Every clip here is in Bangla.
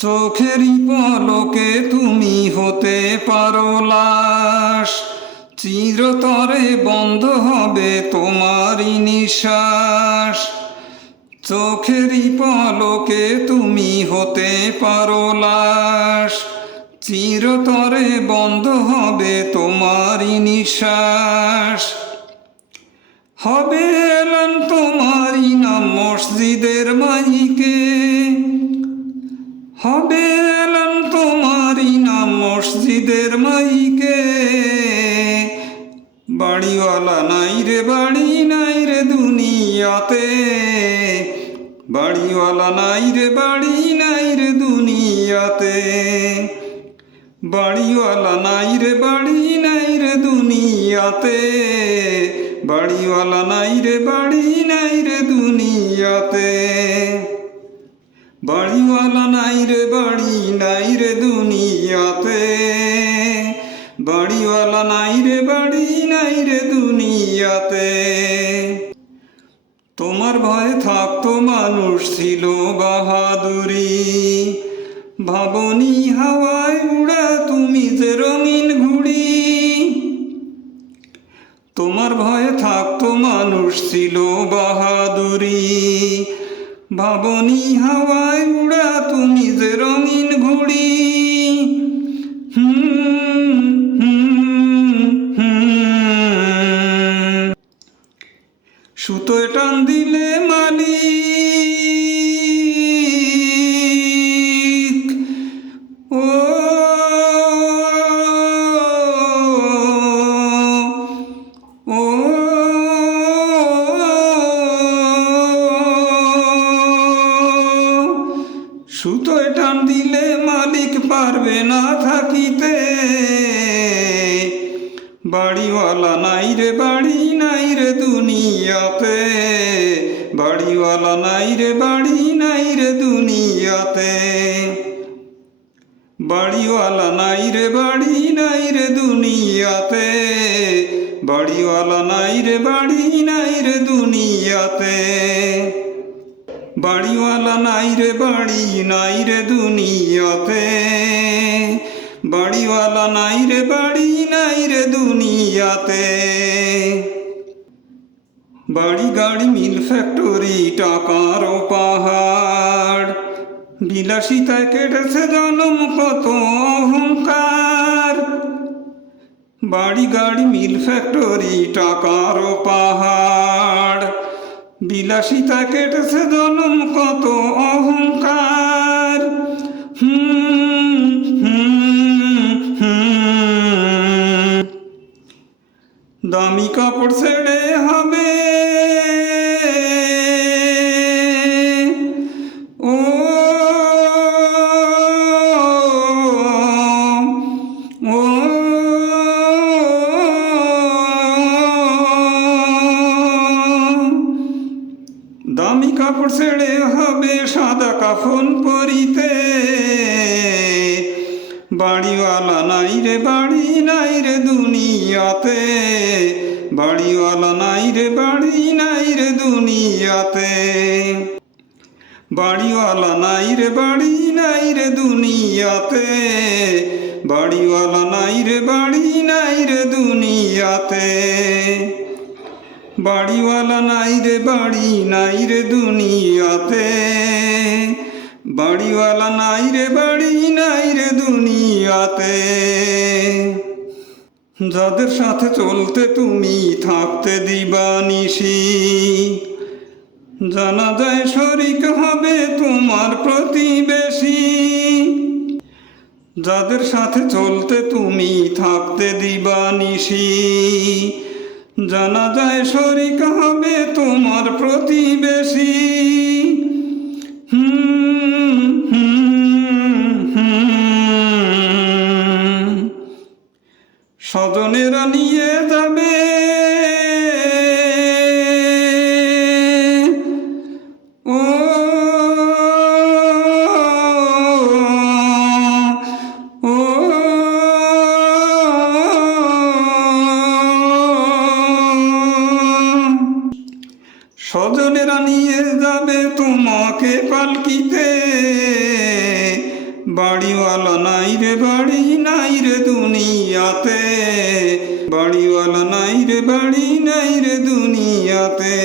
চোখেরই পলকে তুমি হতে পারো লাশ, চিরতরে বন্ধ হবে তোমারই নিঃশ্বাস। চোখেরই পলকে তুমি হতে পারো লাশ, চিরতরে বন্ধ হবে তোমারই নিঃশ্বাস। হবে এলান তোমারই নাম মসজিদের মাইকে, হবে এলান তোমারই নাম মসজিদের মাইকে। বাড়িওয়ালা নাই রে বাড়ি নাই রে দুনিয়াতে, বাড়িওয়ালা নাই রে বাড়ি নাই রে দুনিয়াতে। বাড়িওয়ালা নাই রে বাড়ি নাই রে দুনিয়াতে, বাড়িওয়ালা নাই রে বাড়ি নাই রে দুনিয়াতে। বাড়িওয়ালা নাই রে বাড়ি নাই রে দুনিয়াতে, বাড়িওয়ালা নাই রে বাড়ি নাই রে দুনিয়াতে। তোমার ভয়ে থাকতো মানুষ ছিল বাহাদুরি, ভাবনি হাওয়ায় উড়া তুমি যে রঙিন ঘুড়ি। তোমার ভয়ে থাকতো মানুষ ছিল বাহাদুরি, ভাবনি হাওয়ায় উড়া তুমি যে রঙিন ঘুড়ি। সুতোয় টান দিলে মালিক, ও ও সুতোয় টান দিলে মালিক পারবে না থাকিতে। বাড়িওয়ালা নাই রে বাড়ি নাই রে দুনিয়াতে, বাড়িওয়ালা নাই রে বাড়ি নাই রে দুনিয়াতে। বাড়িওয়ালা নাই রে বাড়ি নাই রে দুনিয়াতে, বাড়িওয়ালা নাই রে বাড়ি নাই রে দুনিয়াতে। বাড়িওয়ালা নাই রে বাড়ি নাই রে দুনিয়াতে, বাড়িওয়ালা নাই রে বাড়ি নাই রে দুনিয়াতে। বাড়ি গাড়ি মিল ফ্যাক্টরি টাকার পাহাড়, বিলাসিতায় কেটেছে জনম কত অহংকার। বাড়ি গাড়ি মিল ফ্যাক্টরি টাকার পাহাড়, বিলাসিতায় কেটেছে জনম কত অহংকার। দামি কাপড় ছেড়ে হবে ও ও দামি কাপড় ছেড়ে হবে সাদা কাফন পরিতে। বাড়িওয়ালা নাই রে বাড়ি নাই রে দুনিয়াতে, বাড়িওয়ালা নাই রে বাড়ি নাই রে দুনিয়াতে। বাড়িওয়ালা নাই রে বাড়ি নাই রে দুনিয়াতে, বাড়িওয়ালা নাই রে বাড়ি নাই রে দুনিয়াতে। বাড়িওয়ালা নাই রে বাড়ি নাই রে দুনিয়াতে, বাড়িওয়ালা নাই রে বাড়ি নাই রে দুনিয়াতে। যাদের সাথে চলতে তুমি থাকতে দিবানিশি, জানা যায় শরিক হবে তোমার প্রতিবেশী। যাদের সাথে চলতে তুমি থাকতে দিবানিশি, জানা যায় শরিক হবে তোমার প্রতিবেশী। স্বজনেরা নিয়ে যাবে ও ও স্বজনেরা নিয়ে যাবে তোমাকে পালকিতে। বাড়িওয়ালা নাই রে বাড়ি নাই রে দুনিয়াতে, বাড়িওয়ালা নাই রে বাড়ি নাই রে দুনিয়াতে,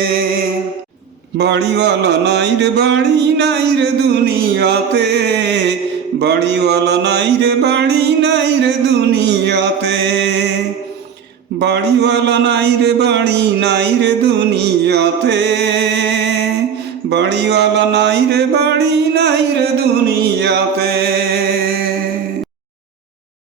বাড়িওয়ালা নাই রে বাড়ি নাই রে দুনিয়াতে, বাড়িওয়ালা নাই রে বাড়ি নাই রে দুনিয়াতে, বাড়িওয়ালা নাই রে বাড়ি নাই রে দুনিয়াতে, বাড়িওয়ালা নাই রে বাড়ি নাই রে দুনিয়াতে।